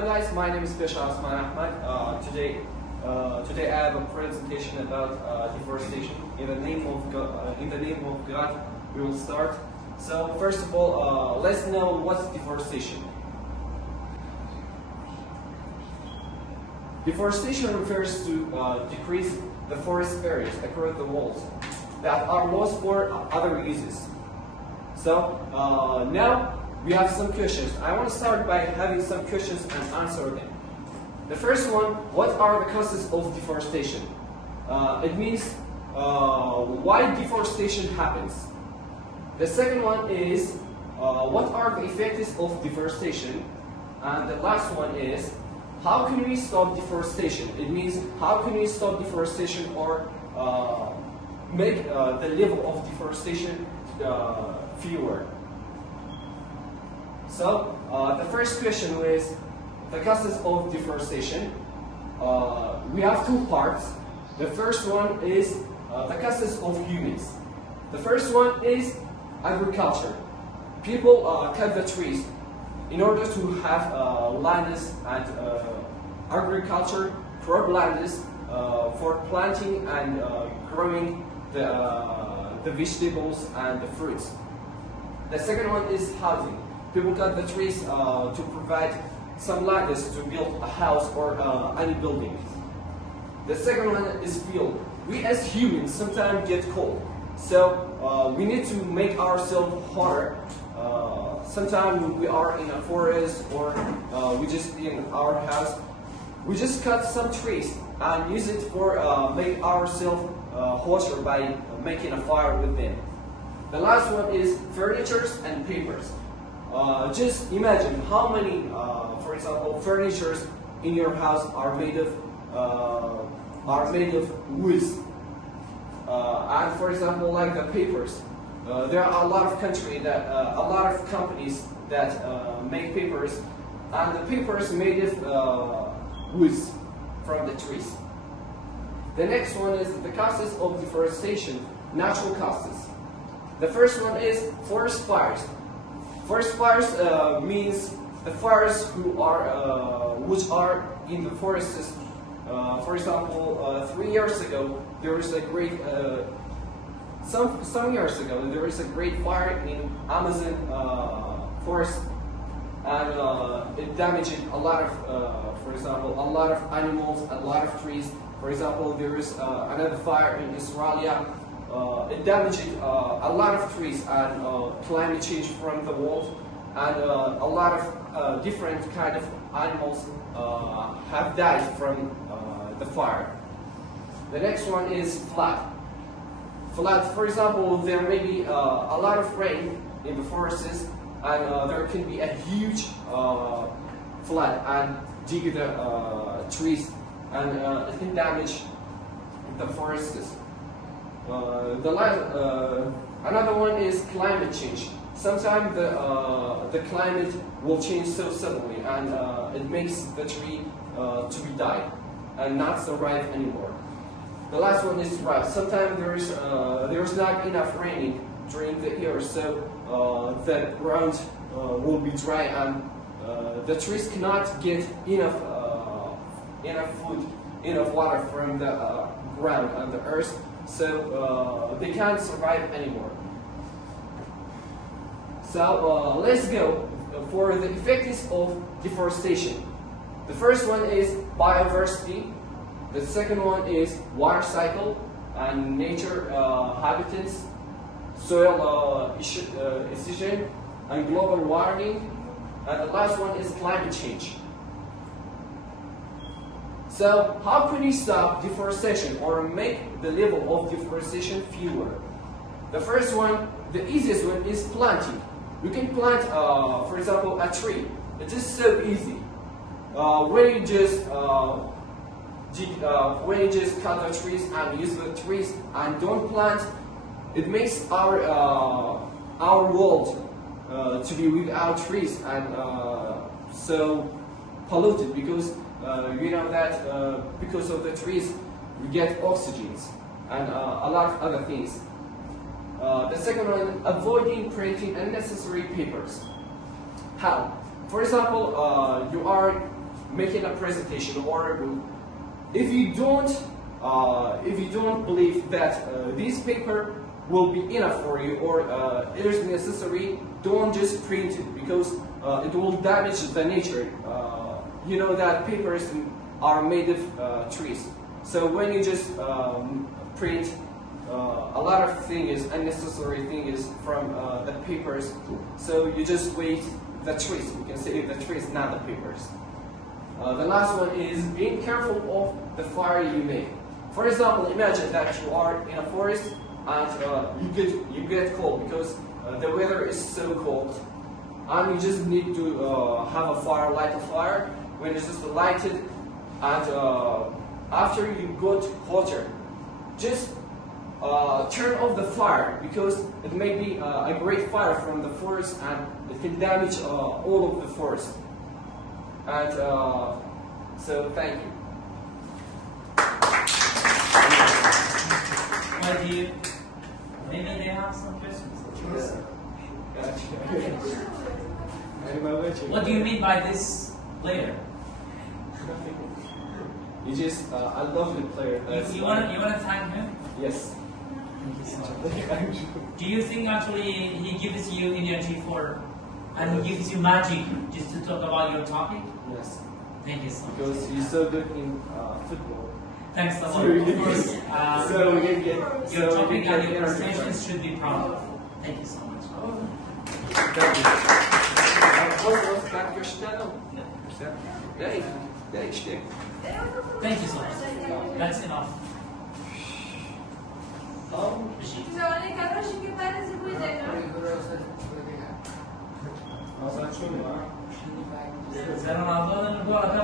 Hello guys, my name is عوسمان. Today I have a presentation about deforestation. In the name of God, we will start. So first of all, let's know what's deforestation. Deforestation refers to decrease the forest areas across the world that are lost for other uses. So now we have some questions. I want to start by having some questions and answer them. The first one, what are the causes of deforestation? It means why deforestation happens. The second one is what are the effects of deforestation? And the last one is how can we stop deforestation? It means how can we stop deforestation or make the level of deforestation fewer. So the first question is the causes of deforestation. We have two parts. The first one is the causes of humans. The first one is agriculture. People cut the trees in order to have lands and agriculture, crop lands for planting and growing the vegetables and the fruits. The second one is housing. People cut the trees to provide some lands to build a house or any building. The second one is fuel. We as humans sometimes get cold, so we need to make ourselves hotter. Sometimes we are in a forest or we just in our house. We just cut some trees and use it for make ourselves hotter by making a fire with them. The last one is furnitures and papers. Just imagine how many, for example, furnitures in your house are made of wood. And for example, like the papers, there are a lot of companies that make papers, and the papers made of wood from the trees. The next one is the causes of deforestation, natural causes. The first one is forest fires. Forest fires means the fires which are in the forests. For example, 3 years ago there was a great some years ago there was a great fire in Amazon forest, and it damaged a lot of, for example, a lot of animals, a lot of trees. For example, there is another fire in Australia. It damaged a lot of trees and climate change from the world, and a lot of different kind of animals have died from the fire. The next one is flood. Flood, for example, there may be a lot of rain in the forests, and there can be a huge flood and dig the trees, and it can damage the forests. Another one is climate change. Sometimes the climate will change so suddenly, and it makes the tree to be die and not survive anymore. The last one is drought. Sometimes there is not enough raining during the year, so the ground will be dry, and the trees cannot get enough food, enough water from the ground and the earth. So they can't survive anymore. So let's go for the effects of deforestation. The first one is biodiversity. The second one is water cycle and nature habitats, soil erosion and global warming. And the last one is climate change. So how can we stop deforestation or make the level of deforestation fewer? The first one, the easiest one, is planting. We can plant, for example, a tree. It is so easy. When you just cut the trees and use the trees and don't plant, it makes our world to be without trees and so polluted, because you know that because of the trees we get oxygens and a lot of other things. The second one, avoiding printing unnecessary papers. How? For example, you are making a presentation or a book, if you don't believe that this paper will be enough for you or it is necessary, don't just print it because it will damage the nature. You know that papers are made of trees. So when you just print a lot of things, unnecessary things from the papers, so you just waste the trees. We can say the trees, not the papers. The last one is being careful of the fire you make. For example, imagine that you are in a forest and you get cold because the weather is so cold, and you just need to have a fire, light a fire. When it's just lighted, and after you got hotter, just turn off the fire because it may be a great fire from the forest and it can damage all of the forest. And so thank you. What do you? Maybe they have some questions. Yes. What do you mean by this player? You just, I love the player. You wanna thank him? Yes. Do you think actually he gives you energy and he gives you magic just to talk about your topic? Yes. Thank you so much. Because he's so good in football. Thanks a lot. So Of course, your topic and your presentation should be proud of. Thank you so much. Thank you. Thank you so much. That's enough. Será uma boa, não vou até